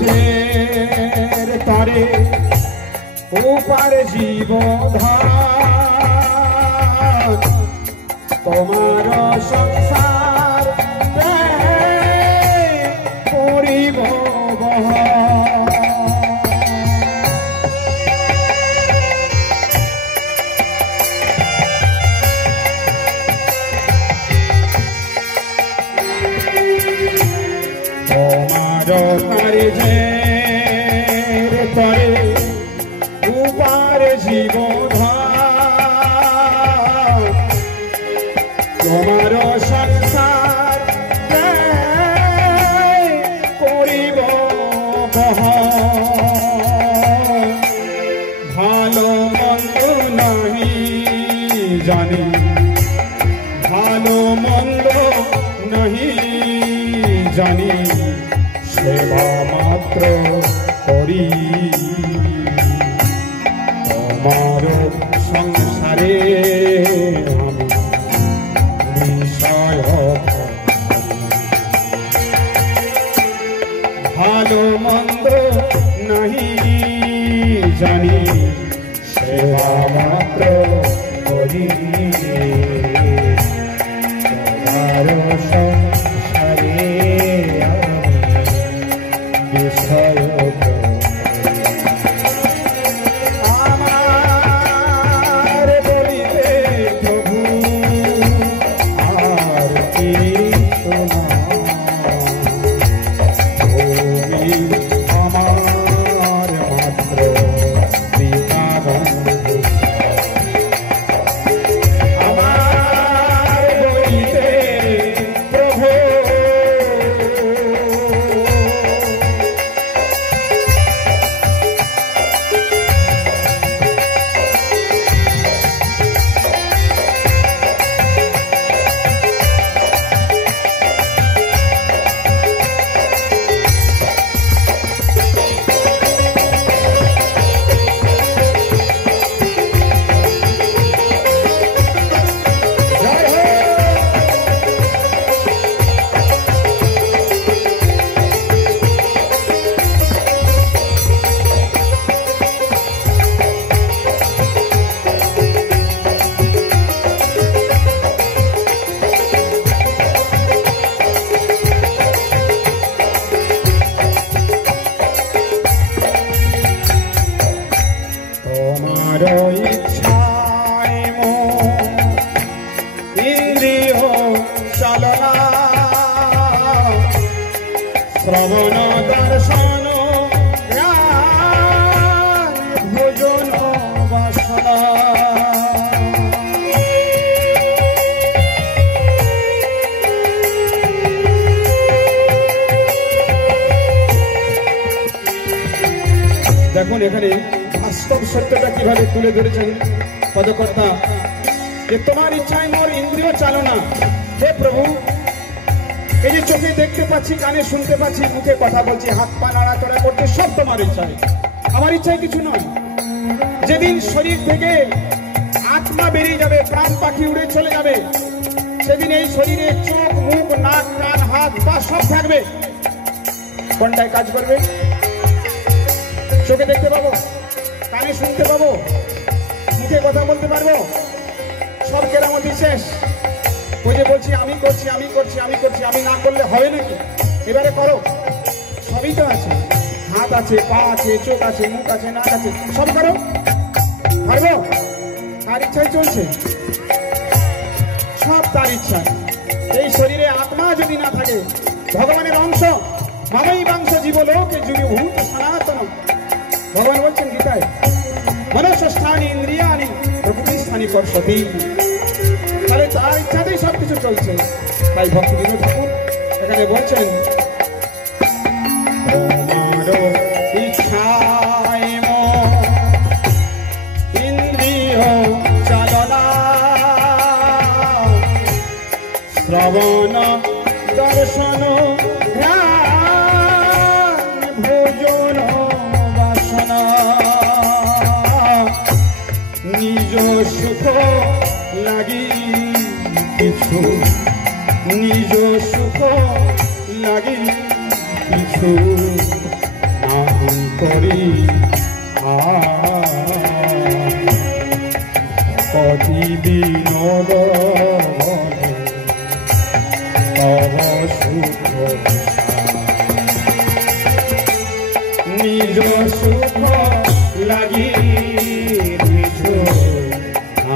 ঝের তরে উপার জীবধান তোমার সংসার করিব তোমার ঝের তরে উপার জীবধান তোমার সংসার করিব ভালো মন্দ নাহি জানি ভালো মন্দ নাহি জানি সেবা মাত্র করি তোমার সংসারে আমি বিষয় ভালো মন্দ নাহি জানি সেবা মাত্র করি তোমার সংসারে আমি বিষয় শ্রবণ দর্শন ভোজন বাসনা দেখুন এখানে বাস্তব সত্যটা কিভাবে তুলে ধরেছেন পদকর্তা যে তোমার ইচ্ছায় মোর ইন্দ্রিয় চালনা। হে প্রভু, এই যে চোখে দেখতে পাচ্ছি, কানে শুনতে পাচ্ছি, মুখে কথা বলছি, হাত পা নাড়াচড়া করতে, সব তোমার ইচ্ছায়, আমার ইচ্ছায় কিছু নয়। যেদিন শরীর থেকে আত্মা বেরিয়ে যাবে, প্রাণ পাখি উড়ে চলে যাবে, সেদিন এই শরীরে চোখ, মুখ, নাক, কান, হাত পা সব থাকবে। কোনটায় কাজ করবে? চোখে দেখতে পাবো, কানে শুনতে পাবো, মুখে কথা বলতে পারবো, সব কেরামতি শেষ। ওই যে বলছি আমি করছি আমি করছি আমি করছি, আমি না করলে হবে নাকি? এবারে করো, সবই তো আছে, হাত আছে, পা আছে, চোখ আছে, মুখ আছে, নাক আছে, সব করো, পারবো? তার ইচ্ছাই চলছে, সব তার ইচ্ছা। এই শরীরে আত্মা যদি না থাকে, ভগবানের অংশ, মামই বাংশ জীবলোকে যুগে ভূত সনাতন, ভগবান বলছেন গীতায়, মনস্থানি ইন্দ্রিয়ানি প্রকৃতি স্থানী পর্ষতি। তাহলে তার ইচ্ছাতেই সবকিছু চলছে। তাই ভক্তি বিনোদ ঠাকুর এখানে বলছেন, ইচ্ছায় ইন্দ্রিয় চালনা শ্রবণ দর্শন ভোজন বাসনা নিজ সুখ লাগি কিছু, নিজ সুখ লাগি কিছু করি কতি বিনোদ তব সুখ নিজ সুখ লাগি নিজ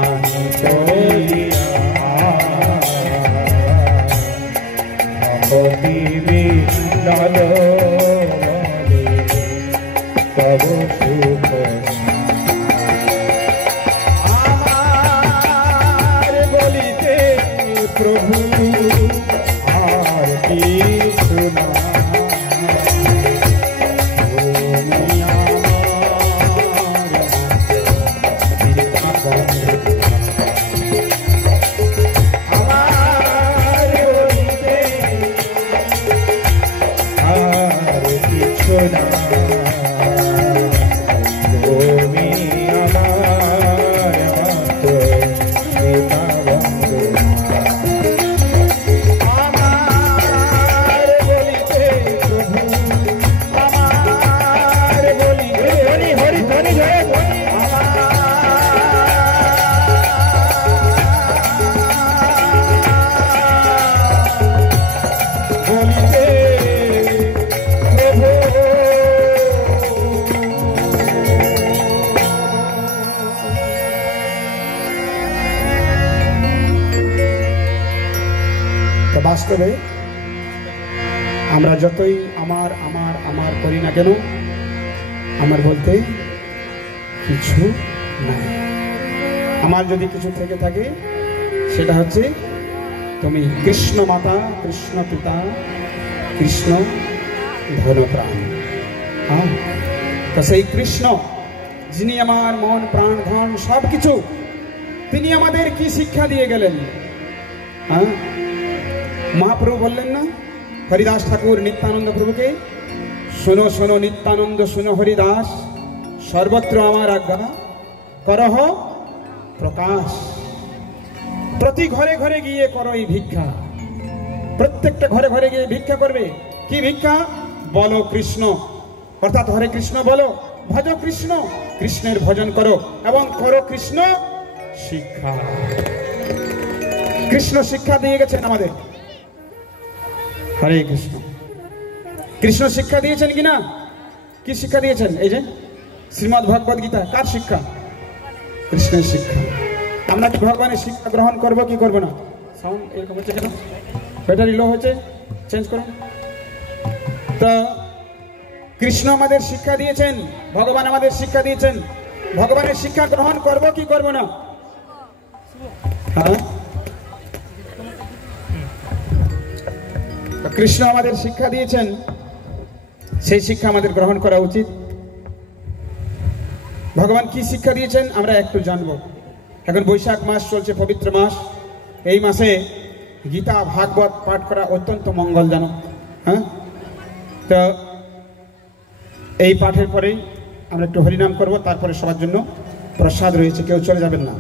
আমি করিয়া কতি বিনোদ তব সুখ আমার বলিতে প্রভু আর কিছু না বাস্তবে আমরা যতই আমার আমার আমার করি না কেন আমার বলতে কিছু নাই। আমার যদি কিছু থেকে থাকে সেটা হচ্ছে তুমি কৃষ্ণ মাতা, কৃষ্ণ পিতা, কৃষ্ণ ধনপ্রাণ। হ্যাঁ, তো সেই কৃষ্ণ যিনি আমার মন প্রাণ ধন সব কিছু, তিনি আমাদের কি শিক্ষা দিয়ে গেলেন? হ্যাঁ, মহাপ্রভু বললেন না হরিদাস ঠাকুর নিত্যানন্দ প্রভুকে, শোনো শোনো নিত্যানন্দ শোনো হরিদাস, সর্বত্র আমার আজ্ঞা করহ প্রকাশ। প্রতি ঘরে ঘরে গিয়ে করো এই ভিক্ষা, প্রত্যেকটা ঘরে ঘরে গিয়ে ভিক্ষা করবে। কি ভিক্ষা? বলো কৃষ্ণ, অর্থাৎ হরে কৃষ্ণ বলো, ভজ কৃষ্ণ, কৃষ্ণের ভজন করো এবং করো কৃষ্ণ শিক্ষা। কৃষ্ণ শিক্ষা দিয়ে গেছেন আমাদের। হরে কৃষ্ণ, কৃষ্ণ শিক্ষা দিয়েছেন কিনা? কি শিক্ষা দিয়েছেন? এই যে শ্রীমদ্ ভগবদ গীতা কার শিক্ষা? কৃষ্ণের শিক্ষা। আমরা কি ভগবানের শিক্ষা গ্রহণ করবো কি করবো না? সাউন্ড এরকম হচ্ছে কেন? ব্যাটারি লো হচ্ছে, চেঞ্জ করুন। তো কৃষ্ণ আমাদের শিক্ষা দিয়েছেন, ভগবান আমাদের শিক্ষা দিয়েছেন। ভগবানের শিক্ষা গ্রহণ করবো কি করবো না? হ্যাঁ, কৃষ্ণ আমাদের শিক্ষা দিয়েছেন, সেই শিক্ষা আমাদের গ্রহণ করা উচিত। ভগবান কি শিক্ষা দিয়েছেন আমরা একটু জানবো। এখন বৈশাখ মাস চলছে, পবিত্র মাস। এই মাসে গীতা ভাগবত পাঠ করা অত্যন্ত মঙ্গলজনক। হ্যাঁ, তো এই পাঠের পরেই আমরা একটু হরিনাম করব, তারপরে সবার জন্য প্রসাদ রয়েছে, কেউ চলে যাবেন না।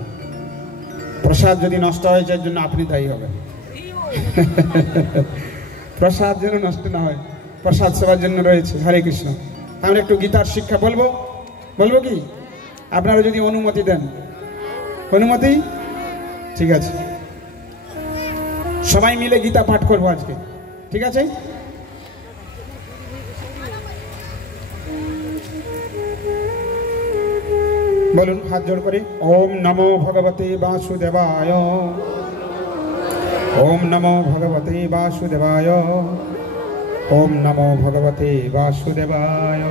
প্রসাদ যদি নষ্ট হয় যার জন্য আপনি দায়ী হবেন। প্রসাদ যেন নষ্ট না হয়, প্রসাদ সেবার জন্য রয়েছে। হরে কৃষ্ণ। আমরা একটু গীতার শিক্ষা বলবো, বলবো কি? আপনারা যদি অনুমতি দেন। অনুমতি? ঠিক আছে, সবাই মিলে গীতা পাঠ করবো আজকে, ঠিক আছে? বলুন হাত জোড় করে, ওম নমো ভগবতে বাসুদেবায়, ওম নমো ভগবতে বাসুদেবায়, ওম নমো ভগবতে বাসুদেবায়।